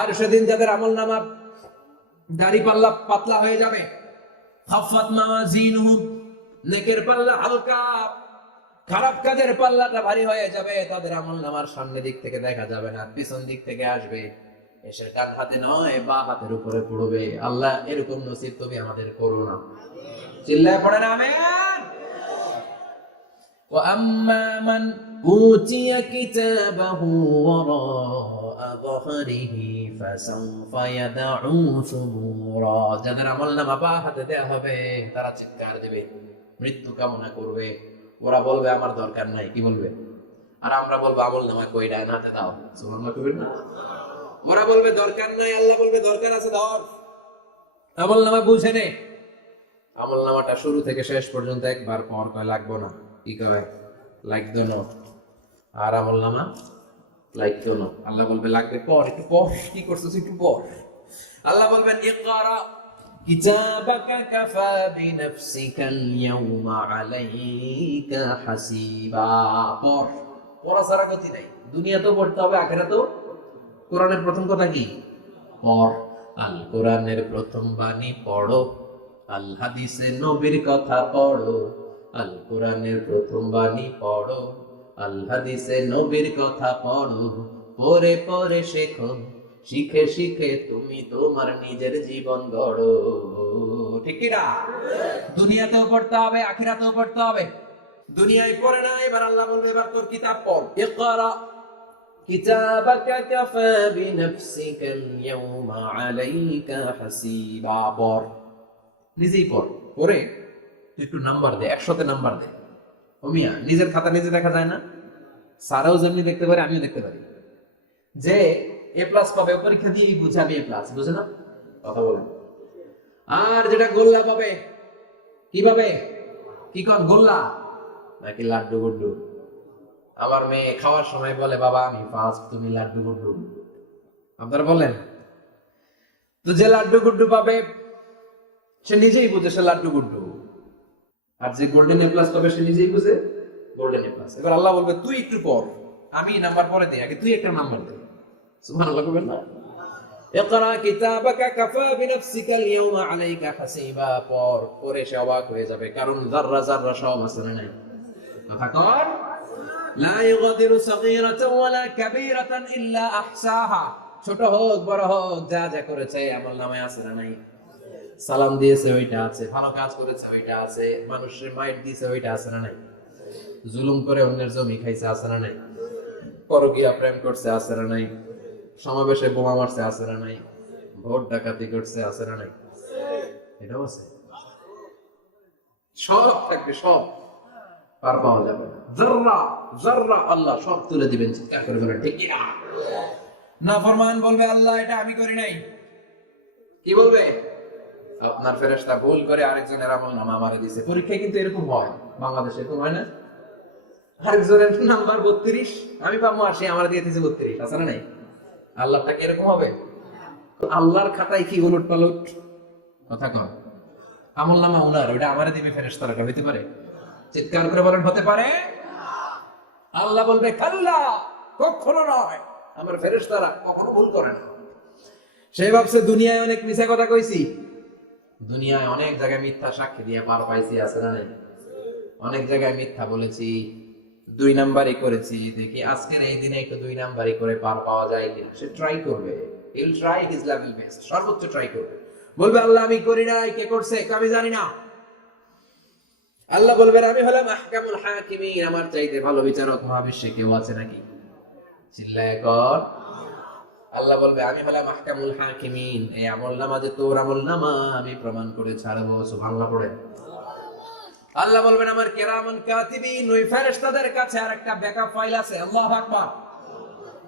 আর সেদিন যাদের আমলনামা দাড়ি পাল্লা পাতলা হয়ে যাবে, খাফফাত মাওয়াজিনুহুম, নেকের পাল্লা হালকা, খারাপ কাজের পাল্লাটা ভারী হয়ে যাবে। তাদের আমলনামার সামনে দিক থেকে দেখা যাবে না, পিছন দিক থেকে আসবে, এসে ডান হাতে নয় বা হাতের উপরে পড়বে। আল্লাহ এরকম নসিব তুমি আমাদের করো না। চিল্লায় পড়েন আমিন। ওয়া আম্মা মান উতিয়া কিতাবাহু ওয়ারা যহরিহি ফাসাউফা ইয়াদউ সুবুরা। যাদের আমলনামা বা হাতে দেয়া হবে তারা চিৎকার দিবে, মৃত্যু কামনা করবে। ওরা বলবে আমার দরকার নাই। কি বলবে? আর আমরা বলবো আমলনামা কই, ডান হাতে দাও। সুবহানাল্লাহ কইবেন না? ওরা বলবে দরকার নাই, আল্লাহ বলবে দরকার আছে, ধর। আমলনামা বুঝে নে। আমলনামাটা শুরু থেকে শেষ পর্যন্ত একবার পর কয় লাগবো না। কি কয়? লাগতো না। আর আমলনামা লাগতো না। আল্লাহ বলবে লাগবে পর, একটু পর। কি করছিস? একটু পর। আল্লাহ বলবেন ইকরা কিতাবাকা কাফা বিনাফসিকাল ইয়াউমা আলাইকা হাসিবা। পর, পড়া ছাড়া গতি নাই। দুনিয়াতেও পড়তে হবে, আখিরাতেও। কোরআনের প্রথম কথা কি? পড়। আল কোরআনের প্রথম বাণী পড়ো, আল হাদিসে নবীর কথা পড়ো। আল কোরআনের প্রথম বাণী পড়ো, আল হাদিসে নবীর কথা পড়ো। পড়ে পড়ে শেখো, শিখে শিখে তুমি তোমার নিজের জীবন গড়ো। ঠিক কি না? দুনিয়াতেও পড়তে হবে, আখিরাতেও পড়তে হবে। দুনিয়ায় পড়ে না, এবার আল্লাহ বলবে এবার তোর কিতাব পড়। ইকরা কিতাবাকা কাফা বিনাফসিকাল ইয়াউমা আলাইকা হাসিবা। পড়, নিজেই পড়। পড়ে একটু নাম্বার দে, 100তে নাম্বার দে। ও মিয়া, নিজের খাতা নিজে দেখা যায় না? স্যারও যেমনি দেখতে পারে, আমিও দেখতে পারি। যে এ প্লাস পাবে পরীক্ষা দিয়েই বুঝে আমি এ প্লাস, বুঝে না? কথা বলেন। আর যেটা গোল্লা পাবে, কি পাবে? কি কর? গোল্লা নাকি লাড্ডু গুড্ডু? আমার মেয়ে খাওয়ার সময় বলে বাবা আমি ফার্স্ট, তুমি লাড্ডু গুড্ডু। আপনারা বলেন তো, যে লাড্ডু গুড্ডু পাবে সে নিজেই বুঝে সে লাড্ডু গুড্ডু। আর যে গোল্ডেন এ প্লাস পাবে সে নিজেই বুঝে গোল্ডেন এ প্লাস। এবার আল্লাহ বলবে তুই একটু পড়, আমি নাম্বার পরে দিই, আগে তুই একটা নাম্বার দে। সুবহানাল্লাহ কইবেন না? ইকরা কিতাবাকা কাফা বিনাফসিকাল ইয়াউমা আলাইকা হাসিবা। পড়, পড়ে সে অবাক হয়ে যাবে, কারণ যাররা যাররা সব আছে না নাই? কথা কর। লা ইগাদিরু সাগীরাতান ওয়ালা কাবীরাতান ইল্লা আহসাহা। ছোট হোক বড় হোক, যা যা করেছে আমলনামায় আছে না নাই? সালাম দিয়েছে ওইটা আছে, ভালো কাজ করেছে ওইটা আছে, মানুষের মাইট দিয়েছে ওইটা আছে না নাই? জুলুম করে অন্যের জমি খাইছে আছে না নাই? পরকীয়া প্রেম করছে আছে না নাই? সমাবেশে বোমা মারছে আছে না নাই? ভোট ডাকাতি করছে আছে না নাই? এটাও আছে। সব থাকবে, সব পার পাওয়া যাবে না। যাররা যাররা আল্লাহ সব তুলে দিবেন। চিৎকার করে বলেন ঠিক কি না? নাফরমান বলবে আল্লাহ এটা আমি করি নাই। কি বলবে? আপনার ফেরেশতা ভুল করে আরেকজনের আমলনামা আমারে দিয়েছে। পরীক্ষায় কিন্তু এরকম হয়, বাংলাদেশে এরকম হয় না? আরেকজনের নাম্বার 32, আমি পাবো 80, আমার দিয়ে দিয়েছে 32, আছে না নাই? আল্লাহটা কি এরকম হবে? আল্লাহর খাতায় কি উলট পালট? কথা কর। আমলনামা উনার, ওটা আমারে দিবে ফেরেশতারা, এটা হইতে পারে? চিৎকার করে বলেন হতে পারে? আল্লাহ বলবে কাল্লা, কখনো নয়। আমার ফেরেশতারা কখনো ভুল করে না। সে ভাবছে দুনিয়ায় অনেক মিথ্যা কথা কইছি, দুনিয়ায় অনেক জায়গায় মিথ্যা সাক্ষী দিয়ে পার পাইছি, আছে না নাই? অনেক জায়গায় মিথ্যা বলেছি, 2 নাম্বারই করেছি, দেখি আজকের এই দিনে একটু 2 নাম্বারই করে পার পাওয়া যায় কিনা। সে ট্রাই করবে, ইল ট্রাই হিজ লেভেল বেস্ট, সর্বোচ্চ ট্রাই করবে। বলবে আল্লাহ আমি করি নাই, কে করছে আমি জানি না। আল্লাহ বলবেন আমি হলাম আহকামুল হাকিমিন, আমার চাইতে ভালো বিচারক মহাবিশ্বে কেউ আছে নাকি? চিল্লায় কর। আল্লাহ বলবে আমি হলাম আহকামুল হাকিমিন, এই আমলনামা যে তোর আমলনামা আমি প্রমাণ করে ছাড়বো। সুবহানাল্লাহ পড়ে। আল্লাহ বলবেন আমার কিরামান কাতিবিন, ওই ফেরেশতাদের কাছে আরেকটা ব্যাকআপ ফাইল আছে। আল্লাহু আকবার।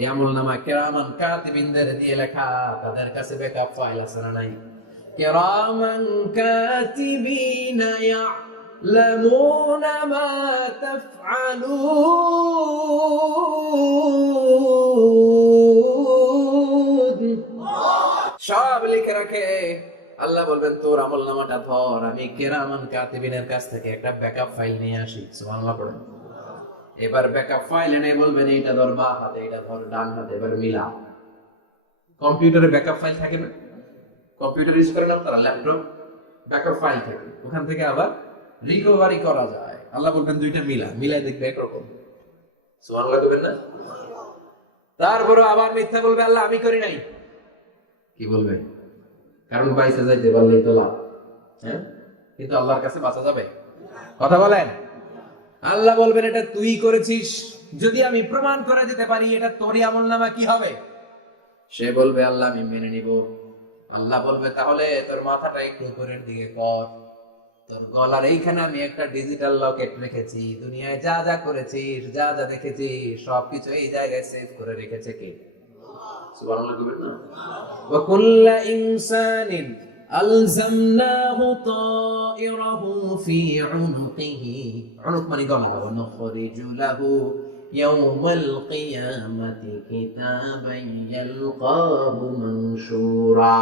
এই আমলনামা কিরামান কাতিবিনদের দিয়ে লেখা, তাদের কাছে ব্যাকআপ ফাইল আছে না নাই? কিরামান কাতিবিন ইয়ালামুনা মা তাফআলুন। সব লিখে রাখে। আল্লাহ বলবেন তোর আমলনামাটা ধর, আমি কিরামান কাতিবিনের কাছ থেকে একটা ব্যাকআপ ফাইল নিয়ে আসি। সুবহানাল্লাহ পড়েন। এবার ব্যাকআপ ফাইল এনে বলবেন এইটা ধর বাঁ হাতে, এটা ধর ডান হাতে, এবার মিলা। কম্পিউটারে ব্যাকআপ ফাইল থাকে না, কম্পিউটার ইউজ করেন আপনারা, ল্যাপটপ ব্যাকআপ ফাইল থাকে, ওখান থেকে আবার রিকভারি করা যায়। আল্লাহ বলবেন দুইটা মিলাই দেখবে একরকম। সুবহানাল্লাহ বলবেন না? তারপরে আবার মিথ্যা বলবে আল্লাহ আমি করি নাই। কি বলবে? কারণ বাইসে যাইতে পারলেই তো লাভ। হ্যাঁ, কিন্তু আল্লাহর কাছে বাঁচা যাবে? কথা বলেন। আল্লাহ বলবেন এটা তুই করেছিস, যদি আমি প্রমাণ করে দিতে পারি এটা তোরই আমলনামা, কি হবে? সে বলবে আল্লাহ আমি মেনে নিব। আল্লাহ বলবে তাহলে তোর মাথাটা একটু উপরের দিকে কর, তোর গলার এইখানে আমি একটা ডিজিটাল লকেট রেখেছি, দুনিয়ায় যা যা করেছিস, যা যা দেখেছিস সবকিছু এই জায়গায় সেভ করে রেখেছে কে? সুবহানাল্লাহ বলবেন না? ওয়া কুল্লু ইনসানিন আলজামনাহু তায়রাহু ফি উনুকিহি, উনুক মানে গলা, ওয়া নুখরিজু লাহু ইয়াওমাল কিয়ামাতি কিতাবান ইয়ালকাহু মানশুরা।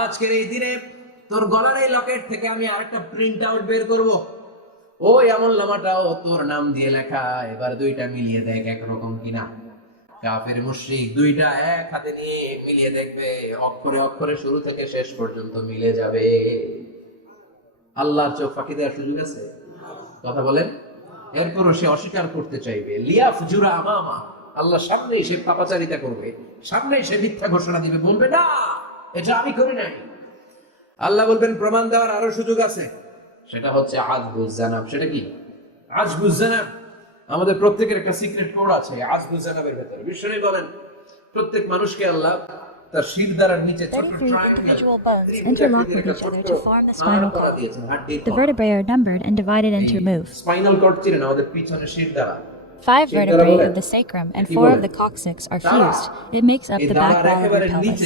আজকের এই দিনে তোর গলার এই লকেট থেকে আমি আরেকটা প্রিন্ট আউট বের করব, ওই আমলনামাটাও তোর নাম দিয়ে লেখা, এবার দুইটা মিলিয়ে দেখ একরকম কিনা। কাফির মুশরিক দুইটা এক হাতে নিয়ে মিলিয়ে দেখবে, অক্ষরে অক্ষরে শুরু থেকে শেষ পর্যন্ত মিলে যাবে। আল্লাহর চোখ ফাঁকি দেওয়ার সুযোগ আছে? কথা বলেন। এরপরও সে অস্বীকার করতে চাইবে, লিয়াফজুরা আমামা, আল্লাহ সামনেই সে পাপাচারিতা করবে, সামনেই সে মিথ্যা ঘোষণা দিবে, বলবে না এটা আমি করি নাই। আল্লাহ বলবেন প্রমাণ দেওয়ার আরো সুযোগ আছে, সেটা হচ্ছে আজবুজ জানাব। সেটা কি? আজবুজ জানাব। আমাদের প্রত্যেকের একটা সিক্রেট কোড আছে আজবুজ জানাবের ভেতরে। বিশ্বনবী বলেন প্রত্যেক মানুষকে আল্লাহ তার শিরদাঁড়ার নিচে ছোট individual bones interlock with each other to form the spinal cord. The vertebrae are numbered and divided into moves. Spinal cord চিনেন, আমাদের পিছনে শিরদাঁড়া। 5 vertebrae of the sacrum and 4 of the coccyx are fused. It makes up the back wall of your pelvis.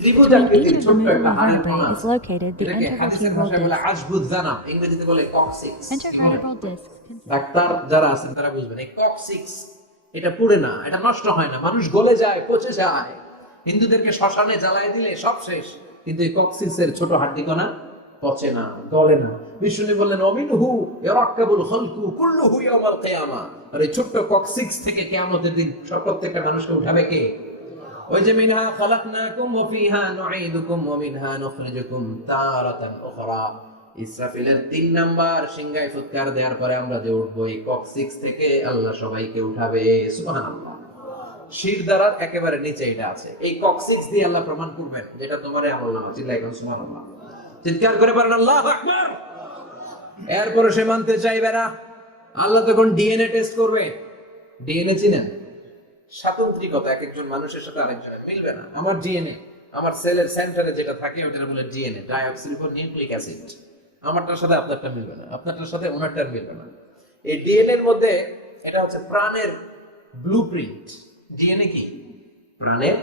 Between each of the movable vertebrae is located the intervertebral disc. আজবুজ জানাব, ইংরেজিতে বলে coccyx. Intervertebral disc. Doctor যারা আছেন তারা বুঝবেন, এই coccyx এটা পুড়ে না, এটা নষ্ট হয় না, মানুষ গলে যায়, পচে যায়। হিন্দুদেরকে শ্মশানে জ্বালায় দিলে সব শেষ, কিন্তু এই কক্সিক্সের ছোট হাড্ডিকণা পচে না, গলে না। বিষ্ণু বললেন অমিনহু ইয়ারাকাবুল খালকু কুল্লুহু ইয়াউমাল কিয়ামা, আর এই ছোট কক্সিক্স থেকে কিয়ামতের দিন প্রত্যেকটা মানুষকে উঠাবে কে? ওই যে মিনহা খালাকনাকুম ওয়া ফিহা নুঈদুকুম ওয়া মিনহা নুখরিজুকুম তারাতান উখরা। ইসরাফিলের 3 নাম্বার সিংহায় ফুৎকার দেওয়ার পরে আমরা যে উঠবো, এই কক্সিক্স থেকে আল্লাহ সবাইকে উঠাবে। সুবহানাল্লাহ। শিরদাঁড়ার একেবারে নিচে এটা আছে, এই কক্সিক্স দিয়ে আল্লাহ প্রমাণ করবেন যেটা তোমারই আমলনামা। চিল্লায় কোন সুবহানাল্লাহ, চিৎকার করে বলেন আল্লাহু আকবার। এরপরে সে মানতে চাইবে না। আল্লাহ তখন ডিএনএ টেস্ট করবে। ডিএনএ চিনেন? স্বাতন্ত্রিকতা, এক একজন মানুষের সাথে আরেকজনের মিলবে না। আমার ডিএনএ, আমার সেলের সেন্টারে যেটা থাকে ওটা বলে ডিএনএ, ডাইঅক্সিরিবোনিউক্লিক অ্যাসিড। আমারটার সাথে আপনারটা মিলবে না, আপনারটার সাথে ওনারটার মিলবে না। এই ডিএনএ এর মধ্যে এটা হচ্ছে প্রাণের ব্লুপ্রিন্ট। ডিএনএ কি? প্রাণের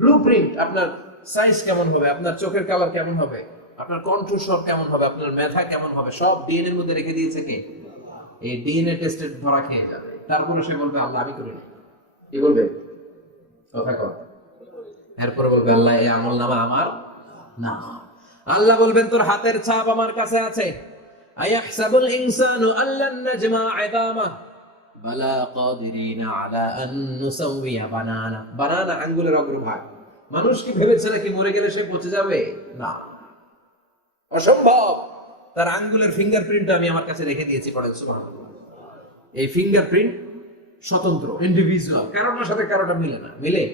ব্লুপ্রিন্ট। আপনার সাইজ কেমন হবে, আপনার চোখের কালার কেমন হবে, আপনার কণ্ঠস্বর কেমন হবে, আপনার মেধা কেমন হবে, সব ডিএনএ এর মধ্যে রেখে দিয়েছে কে? এই ডিএনএ টেস্টের ধরা খেয়ে যাবে। তারপরে সে বলবে আল্লাহ আমি করি না। কি বলবে? কথা কর। এরপরে বলবে আল্লাহ এই আমলনামা আমার না। আল্লাহ বলবেন তোর হাতের ছাপ আমার কাছে আছে। আয়াহসাবুল ইনসানু আল্লান নাজমা ইদামা বালা কাদিরিনা আলা আন নুসাউইয়া বানানা। বানানা আঙ্গুলের অগ্রভাগ। মানুষ কি ভেবেছে নাকি মরে গেলে সে পচে যাবে? না, অসম্ভব। তার আঙ্গুলের ফিঙ্গারপ্রিন্ট আমি আমার কাছে রেখে দিয়েছি। পড়েন সুবহানাল্লাহ। এই ফিঙ্গারপ্রিন্ট স্বতন্ত্র, ইন্ডিভিজুয়াল, কারোর সাথে কারোটা মিলে না। মিলে?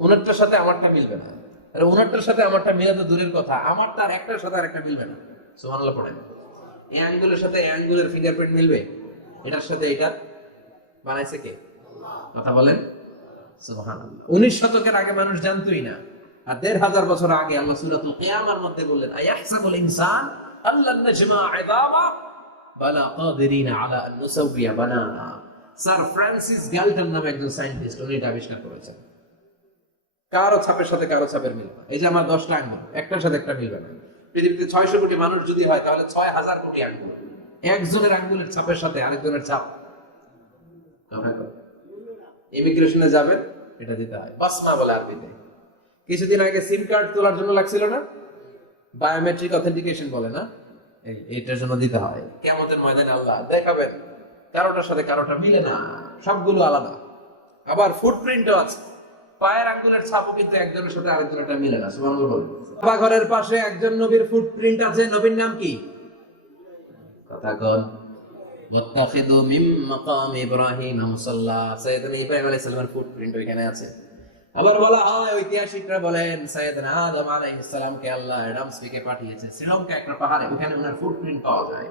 ওনারটার সাথে আমারটা মিলবে না। আর ওনারটার সাথে আমারটা মিলে তো দূরের কথা, আমার তার একটার সাথে আরেকটা মিলবে না। সুবহানাল্লাহ পড়েন। এই আঙ্গুলের সাথে এই আঙ্গুলের ফিঙ্গারপ্রিন্ট মিলবে? এটার সাথে এটা বানাইছে কে? কথা বলেন সুবহানাল্লাহ। 19 শতকের আগে মানুষ জানতোই না। আর 1500 বছর আগে আল্লাহ সূরাতুল কিয়ামার মধ্যে বললেন আয়াহসাবুল ইনসান আল্লান নাজমা ইদামা বালা কাদিরিনা আলা আন নুসাউইয়া বানানা। স্যার ফ্রান্সিস গ্যালটন নামে একজন সায়েন্টিস্ট, উনি এটা আবিষ্কার করেছেন। কারো ছাপের সাথে কারো ছাপের মিলবে না। এই যে আমার 10টা আঙ্গুল, একটার সাথে একটা মিলবে না। পৃথিবীতে 600 কোটি মানুষ যদি হয় তাহলে 6000 কোটি আঙ্গুল, একজনের আঙ্গুলের ছাপের সাথে আরেকজনের ছাপ। ইমিগ্রেশনে যাবেন, এটা দিতে হয়, বাসমা বলে আরবিতে। কিছুদিন আগে সিম কার্ড তোলার জন্য লাগছিল না, বায়োমেট্রিক অথেন্টিকেশন বলে না, এইটার জন্য দিতে হয়। কিয়ামতের ময়দানে আল্লাহ দেখাবেন কারোটার সাথে কারোটা মিলে না, সবগুলো আলাদা। আবার ফুটপ্রিন্টও আছে, পায়ের আঙ্গুলের ছাপও কিন্তু একজনের সাথে আরেকজনেরটা মিলে না। সুবহানাল্লাহ বলেন। কাবা ঘরের পাশে একজন নবীর ফুটপ্রিন্ট আছে। নবীর নাম কি? কথা কন। ওয়াত্তাখিযু মিন মাকাম ইব্রাহিম মুসাল্লা। সাইয়েদনা ইব্রাহিম আলাইহিস সালামের ফুটপ্রিন্ট ওইখানে আছে। আবার বলা হয়, ঐতিহাসিকরা বলেন সাইয়েদনা আদম আলাইহিস সালামকে আল্লাহ অ্যাডামস থেকে পাঠিয়েছে শ্রীলঙ্কা একটা পাহাড়ে, ওখানে ওনার ফুটপ্রিন্ট পাওয়া যায়।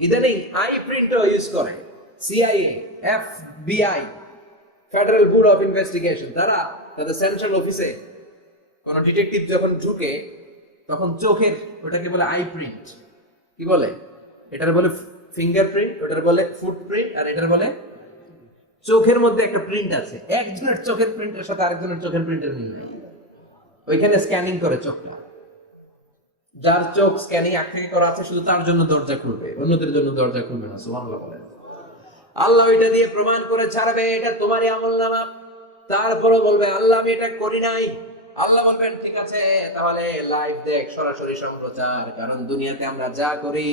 ইদানিং আই প্রিন্টও ইউজ করে CIA, FBI, federal bureau of investigation. তারা তাদের সেন্ট্রাল অফিসে কোন ডিটেকটিভ যখন ঢুকে তখন চোখের, ওটাকে বলে আই প্রিন্ট। কি বলে? এটার বলে ফিঙ্গারপ্রিন্ট, ওটার বলে ফুটপ্রিন্ট, আর এটার বলে চোখের মধ্যে একটা প্রিন্ট আছে। একজনের চোখের প্রিন্টের সাথে আরেকজনের চোখের প্রিন্টের মিল নেই। ওইখানে স্ক্যানিং করে চোখটা। যার চোখ স্ক্যানিং আগ থেকে করা আছে শুধু তার জন্য দরজা খুলবে, অন্যদের জন্য দরজা খুলবে না। সুবহানাল্লাহ বলেন। আল্লাহ এটা দিয়ে প্রমাণ করে ছাড়বে এটা তোমারই আমলনামা। তারপরও বলবে আল্লাহ আমি এটা করি নাই। আল্লাহ বলবেন ঠিক আছে তাহলে লাইভ দেখ, সরাসরি সম্প্রচার। কারণ দুনিয়াতে আমরা যা করি,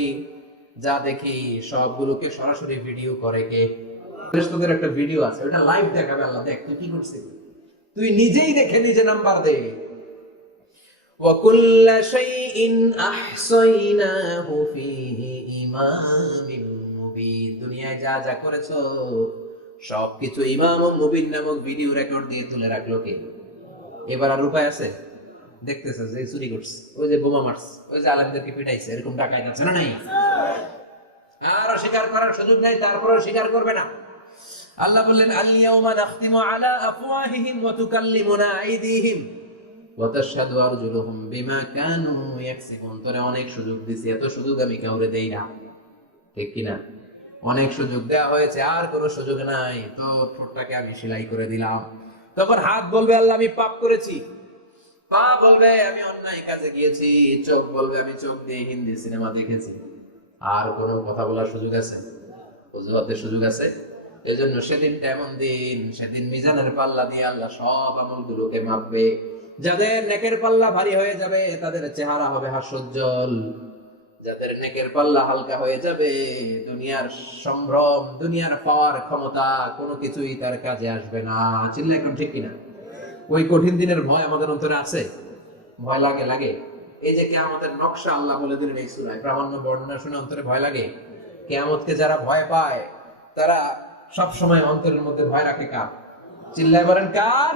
যা দেখি সবগুলোকে সরাসরি ভিডিও করে কে? ফেরেশতাদের একটা ভিডিও আছে, ওটা লাইভ দেখাবে। আল্লাহ দেখ তুই কি করছিস, তুই নিজেই দেখে নিজে নাম্বার দে। ওয়া কুল্লা শাইইন আহসাইনাহু ফি ইমামিন মুবিন। দুনিয়ায় যা যা করেছো সবকিছু ইমাম মুবিন নামক ভিডিও রেকর্ড দিয়ে তুলে রাখলো কে? এবার আর উপায় আছে? দেখতেছে যে চুরি করছে, ওই যে বোমা মারছে, ওই যে আলেমদেরকে পিটাইছে, এরকম ডাকাত আছে না নাই? আর স্বীকার করার সুযোগ নাই, তারপরেও স্বীকার করবে না। আল্লাহ বললেন আল ইয়াউমা নাখতিমু আলা আফওয়াহিহিম ওয়া তুকাল্লিমুনা আইদিহিম ওয়া তাশহাদু আরজুলুহুম বিমা কানু ইয়াকসিবুন। তোরে অনেক সুযোগ দিছি, এত সুযোগ আমি কাউরে দেই না, ঠিক কি না? অনেক সুযোগ দেওয়া হয়েছে, আর কোনো সুযোগ নাই। তো ঠোঁটটাকে আমি সেলাই করে দিলাম। তখন হাত বলবে আল্লাহ আমি পাপ করেছি, পা বলবে আমি অন্যায় কাজে গিয়েছি, চোখ বলবে আমি চোখ দিয়ে হিন্দি সিনেমা দেখেছি। আর কোনো কথা বলার সুযোগ আছে? অজুহাতের সুযোগ আছে? এই জন্য সেদিনটা এমন দিন, সেদিন মিজানের পাল্লা দিয়ে আল্লাহ সব আমলগুলোকে মাপবে। যাদের নেকের পাল্লা ভারী হয়ে যাবে তাদের চেহারা হবে হাস্যোজ্জ্বল, যাদের নেকের পাল্লা হালকা হয়ে যাবে দুনিয়ার সম্ভ্রম, দুনিয়ার পাওয়ার ক্ষমতা কোনো কিছুই তার কাজে আসবে না। চিল্লা এখন ঠিক কিনা? ওই কঠিন দিনের ভয় আমাদের অন্তরে আছে? ভয় লাগে? লাগে। এই যে কিয়ামতের নকশা আল্লাহ বলে দিলেন এই সূরায়, প্রামাণ্য বর্ণনা শুনে অন্তরে ভয় লাগে। কিয়ামতকে যারা ভয় পায় তারা সব সময় অন্তরের মধ্যে ভয় রাখে কার? চিল্লায় বলেন কার?